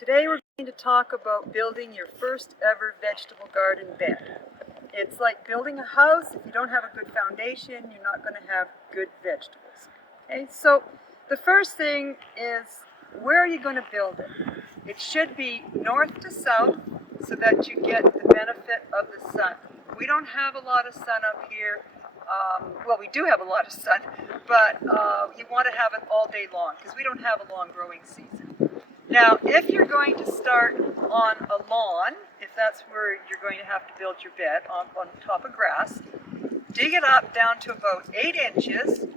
Today we're going to talk about building your first ever vegetable garden bed. It's like building a house. If you don't have a good foundation, you're not going to have good vegetables. Okay, so the first thing is, where are you going to build it? It should be north to south so that you get the benefit of the sun. We don't have a lot of sun up here. Well, we do have a lot of sun, but you want to have it all day long because we don't have a long growing season. Now, if you're going to start on a lawn, if that's where you're going to have to build your bed on top of grass, dig it up down to about 8 inches,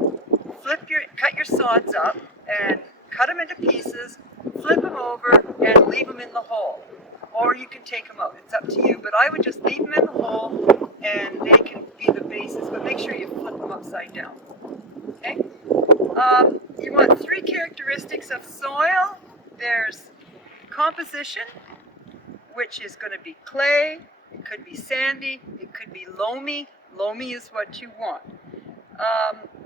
cut your sods up and cut them into pieces, flip them over and leave them in the hole. Or you can take them out, it's up to you. But I would just leave them in the hole and they can be the basis, but make sure you flip them upside down. Okay? You want 3 characteristics of soil. There's composition, which is going to be clay, it could be sandy, it could be loamy. Loamy is what you want.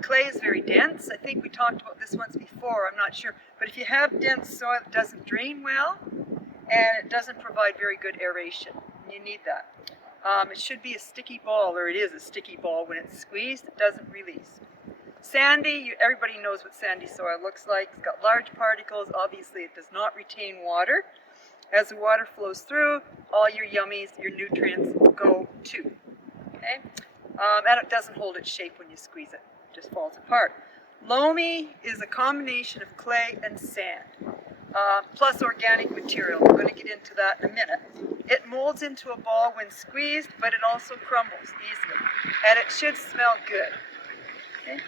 Clay is very dense. I think we talked about this once before, I'm not sure. But if you have dense soil, it doesn't drain well and it doesn't provide very good aeration. You need that. It should be a sticky ball, or it is a sticky ball. When it's squeezed, it doesn't release. Sandy, everybody knows what sandy soil looks like. It's got large particles. Obviously, it does not retain water. As the water flows through, all your yummies, your nutrients go too. Okay? And it doesn't hold its shape when you squeeze it. It just falls apart. Loamy is a combination of clay and sand, plus organic material. We're going to get into that in a minute. It molds into a ball when squeezed, but it also crumbles easily. And it should smell good. Okay?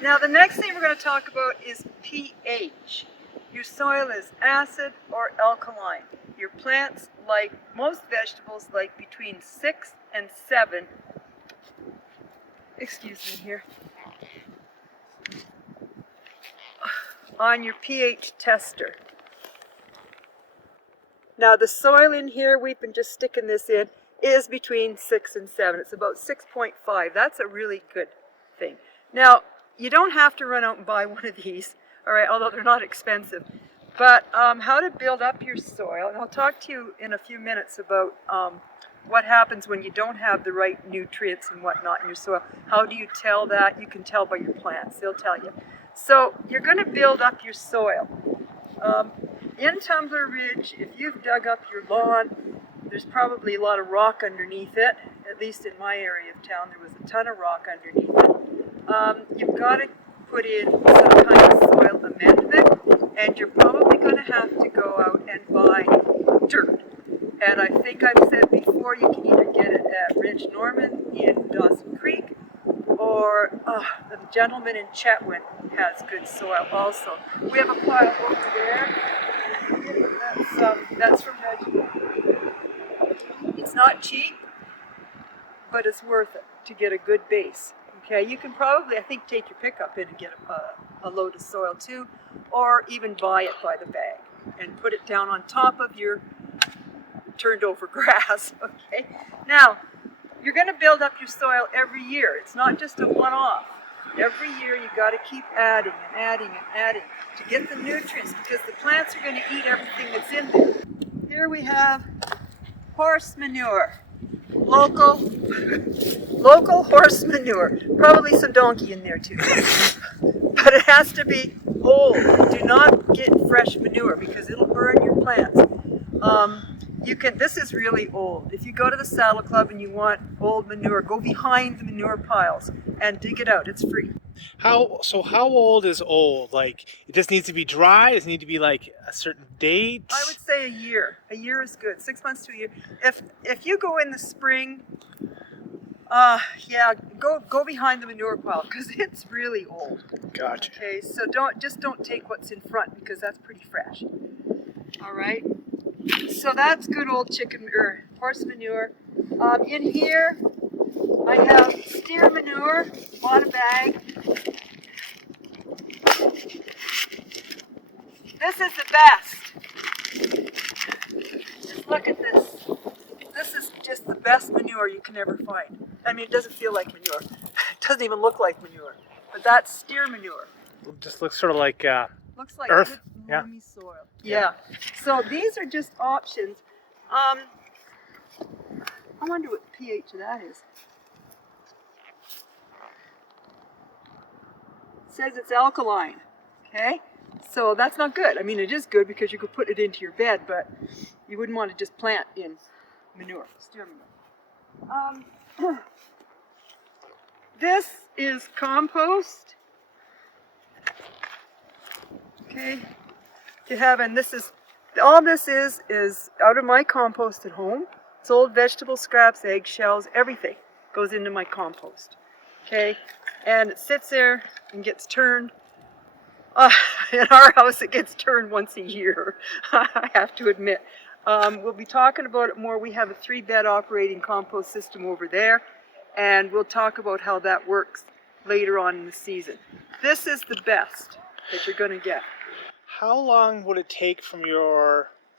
Now the next thing we're going to talk about is pH. Your soil is acid or alkaline. Your plants, like most vegetables, like between 6 and 7. Excuse me here. On your pH tester. Now the soil in here, we've been just sticking this in, is between 6 and 7. It's about 6.5. That's a really good thing. Now, you don't have to run out and buy one of these, all right, although they're not expensive. But how to build up your soil, and I'll talk to you in a few minutes about what happens when you don't have the right nutrients and whatnot in your soil. How do you tell that? You can tell by your plants, they'll tell you. So you're going to build up your soil. In Tumbler Ridge, if you've dug up your lawn, there's probably a lot of rock underneath it. At least in my area of town, there was a ton of rock underneath it. You've got to put in some kind of soil amendment, and you're probably going to have to go out and buy dirt. And I think I've said before, you can either get it at Ridge Norman in Dawson Creek, or the gentleman in Chetwynd has good soil also. We have a pile over there. That's from Ridge. It's not cheap, but it's worth it to get a good base. Okay, you can probably, I think, take your pickup in and get a load of soil too, or even buy it by the bag and put it down on top of your turned over grass. Okay, now you're going to build up your soil every year. It's not just a one-off. Every year you got to keep adding and adding and adding to get the nutrients, because the plants are going to eat everything that's in there. Here we have horse manure. Local horse manure. Probably some donkey in there too. But it has to be old. Do not get fresh manure because it'll burn your plants. This is really old. If you go to the Saddle Club and you want old manure, go behind the manure piles and dig it out. It's free. How old is old? Like, it just needs to be dry? Does it need to be like a certain date? I would say a year. A year is good. 6 months to a year. If you go in the spring, go behind the manure pile because it's really old. Gotcha. Okay, so don't take what's in front because that's pretty fresh. All right. So that's good old horse manure. In here, I have steer manure, bought a bag. This is the best. Just look at this. This is just the best manure you can ever find. I mean, it doesn't feel like manure. It doesn't even look like manure. But that's steer manure. It just looks sort of like looks like earth. Yeah. loamy soil. Yeah. So these are just options. I wonder what the pH of that is. It says it's alkaline. Okay. So that's not good. I mean, it is good because you could put it into your bed, but you wouldn't want to just plant in manure, steer manure. This is compost. Okay. You have, and this is, all this is out of my compost at home. It's old vegetable scraps, eggshells, everything goes into my compost. Okay. And it sits there and gets turned. In our house, it gets turned once a year, I have to admit. We'll be talking about it more. We have a 3-bed operating compost system over there, and we'll talk about how that works later on in the season. This is the best that you're going to get. How long would it take from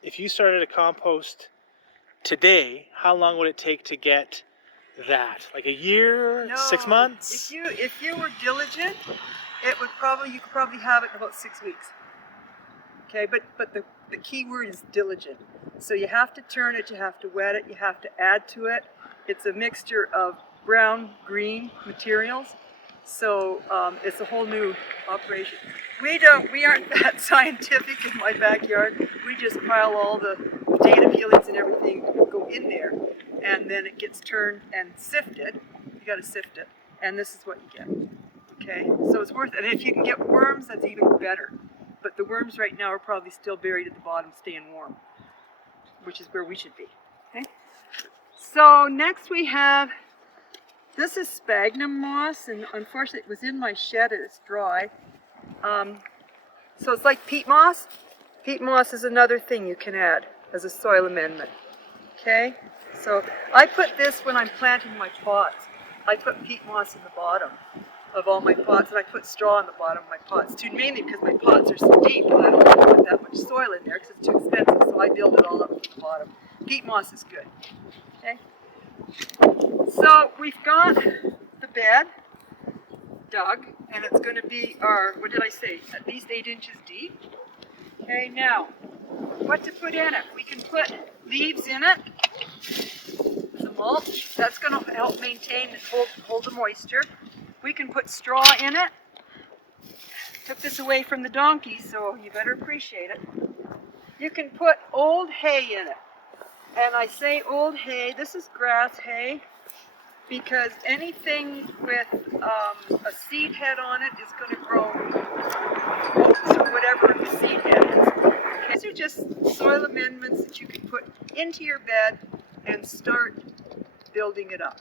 if you started a compost today, how long would it take to get that? Like a year, No, 6 months? If you were diligent, you could probably have it in about 6 weeks. Okay, but the key word is diligent. So you have to turn it, you have to wet it, you have to add to it. It's a mixture of brown, green materials. So it's a whole new operation. We aren't that scientific in my backyard. We just pile all the potato peelings and everything, go in there, and then it gets turned and sifted. You got to sift it, and this is what you get. Okay, so it's worth it. And if you can get worms, that's even better. But the worms right now are probably still buried at the bottom, staying warm, which is where we should be. Okay. So next we have, this is sphagnum moss, and unfortunately it was in my shed and it's dry. So it's like peat moss. Peat moss is another thing you can add as a soil amendment. Okay. So I put this when I'm planting my pots. I put peat moss in the bottom of all my pots, and I put straw in the bottom of my pots too, mainly because my pots are so deep and I don't want to put that much soil in there because it's too expensive, so I build it all up from the bottom. Peat moss is good. Okay. So we've got the bed dug, and it's going to be our, what did I say, at least 8 inches deep. Okay, now, what to put in it? We can put leaves in it, the mulch, that's going to help maintain and hold the moisture. We can put straw in it. Took this away from the donkey, so you better appreciate it. You can put old hay in it. And I say old hay, this is grass hay, because anything with a seed head on it is going to grow oats or whatever the seed head is. Okay, these are just soil amendments that you can put into your bed and start building it up.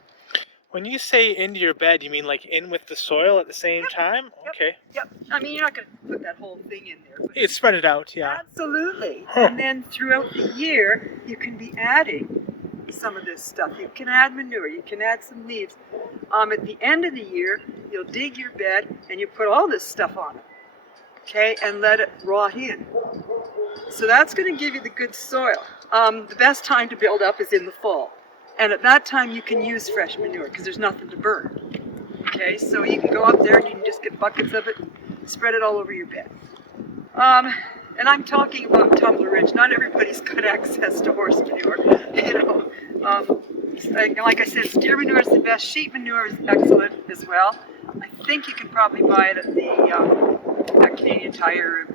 When you say into your bed, you mean like in with the soil at the same time? Yep, Okay. Yep. I mean, you're not going to put that whole thing in there. But It's spread it out, yeah. absolutely. And then throughout the year, you can be adding some of this stuff. You can add manure. You can add some leaves. At the end of the year, you'll dig your bed and you put all this stuff on it. Okay, and let it rot in. So that's going to give you the good soil. The best time to build up is in the fall. And at that time, you can use fresh manure because there's nothing to burn. Okay, so you can go up there and you can just get buckets of it, spread it all over your bed. And I'm talking about Tumbler Ridge. Not everybody's got access to horse manure. You know, like I said, steer manure is the best. Sheep manure is excellent as well. I think you can probably buy it at the Canadian Tire.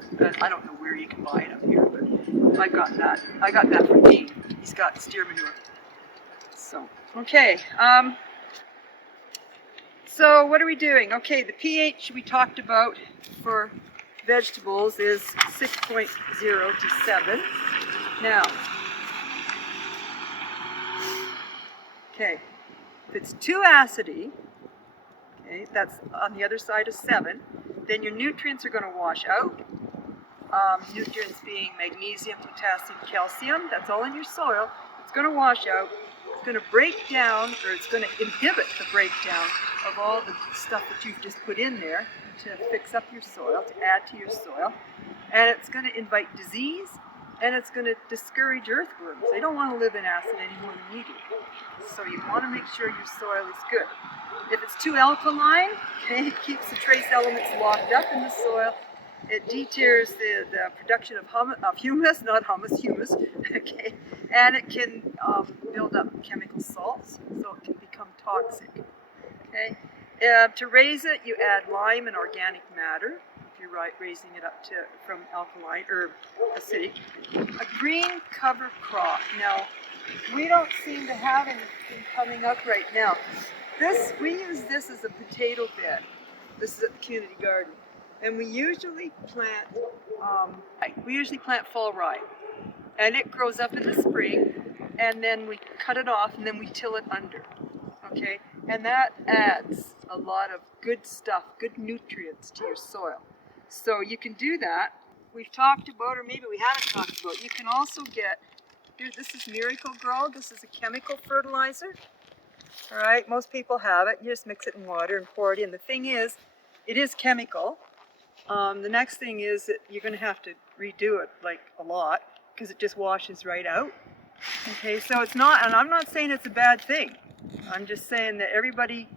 I don't know where you can buy it up here, but I got that. I got that from Dean. He's got steer manure. So, okay. So what are we doing? Okay, the pH we talked about for vegetables is 6.0 to 7. Now, okay, if it's too acidy, okay, that's on the other side of 7, then your nutrients are going to wash out. Nutrients being magnesium, potassium, calcium, that's all in your soil. It's going to wash out. It's going to break down, or it's going to inhibit the breakdown of all the stuff that you've just put in there to fix up your soil, to add to your soil. And it's going to invite disease, and it's going to discourage earthworms. They don't want to live in acid any more than we do. So you want to make sure your soil is good. If it's too alkaline, okay, it keeps the trace elements locked up in the soil, It deters the production of humus, not hummus, humus, okay? And it can build up chemical salts, so it can become toxic, okay? To raise it, you add lime and organic matter, if you're raising it up from alkaline or acidic. A green cover crop. Now, we don't seem to have anything coming up right now. We use this as a potato bed. This is at the community garden. And we usually plant fall rye. And it grows up in the spring, and then we cut it off, and then we till it under. Okay? And that adds a lot of good stuff, good nutrients to your soil. So you can do that. We've talked about, or maybe we haven't talked about, you can also get, here, this is Miracle Grow. This is a chemical fertilizer. All right, most people have it. You just mix it in water and pour it in. The thing is, it is chemical. The next thing is that you're going to have to redo it like a lot because it just washes right out. Okay, so it's not, and I'm not saying it's a bad thing. I'm just saying that everybody,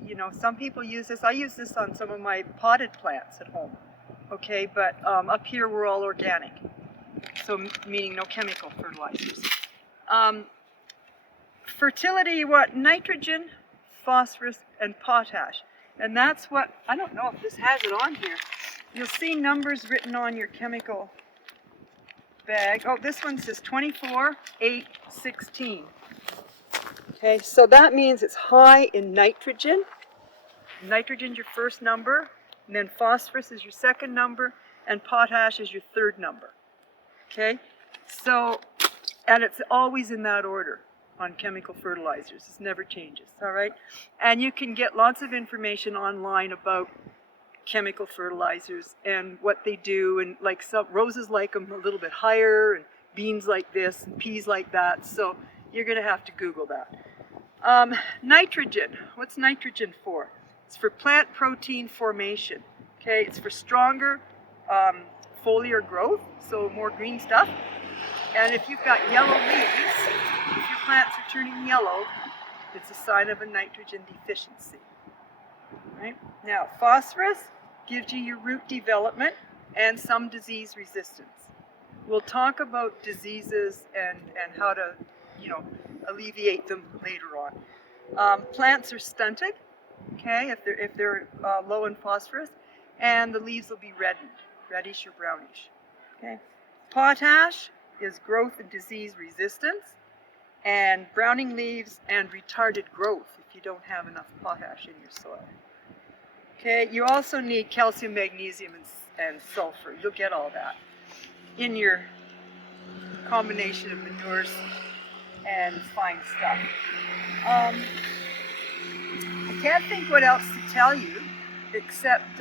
some people use this. I use this on some of my potted plants at home. Okay, but up here we're all organic, so meaning no chemical fertilizers. Fertility, what? Nitrogen, phosphorus, and potash. And that's what, I don't know if this has it on here. You'll see numbers written on your chemical bag. Oh, this one says 24, 8, 16. Okay, so that means it's high in nitrogen. Nitrogen's your first number, and then phosphorus is your second number, and potash is your third number. Okay, so, and it's always in that order on chemical fertilizers. It never changes, all right? And you can get lots of information online about chemical fertilizers and what they do, and like some roses like them a little bit higher, and beans like this, and peas like that, so you're going to have to Google that. Nitrogen, what's nitrogen for? It's for plant protein formation, okay? It's for stronger foliar growth, so more green stuff. And if you've got yellow leaves, if your plants are turning yellow, it's a sign of a nitrogen deficiency. Right? Now, phosphorus gives you your root development and some disease resistance. We'll talk about diseases and how to, alleviate them later on. Plants are stunted, okay, if they're low in phosphorus, and the leaves will be reddish or brownish. Okay. Potash is growth and disease resistance, and browning leaves and retarded growth if you don't have enough potash in your soil. Okay, you also need calcium, magnesium, and sulfur. You'll get all that in your combination of manures and fine stuff. I can't think what else to tell you except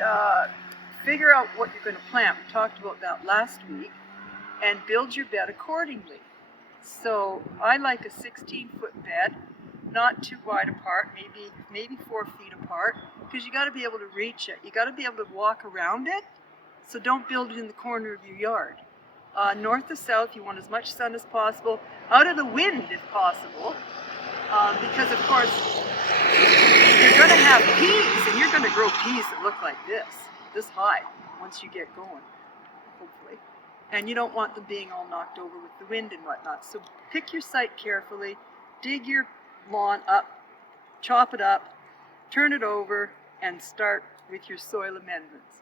figure out what you're going to plant. We talked about that last week, and build your bed accordingly. So I like a 16-foot bed, not too wide apart, maybe 4 feet apart, because you got to be able to reach it. You got to be able to walk around it. So don't build it in the corner of your yard. North to south, you want as much sun as possible, out of the wind if possible, because of course you're going to have peas, and you're going to grow peas that look like this high once you get going, hopefully. And you don't want them being all knocked over with the wind and whatnot. So pick your site carefully, dig your lawn up, chop it up, turn it over, and start with your soil amendments.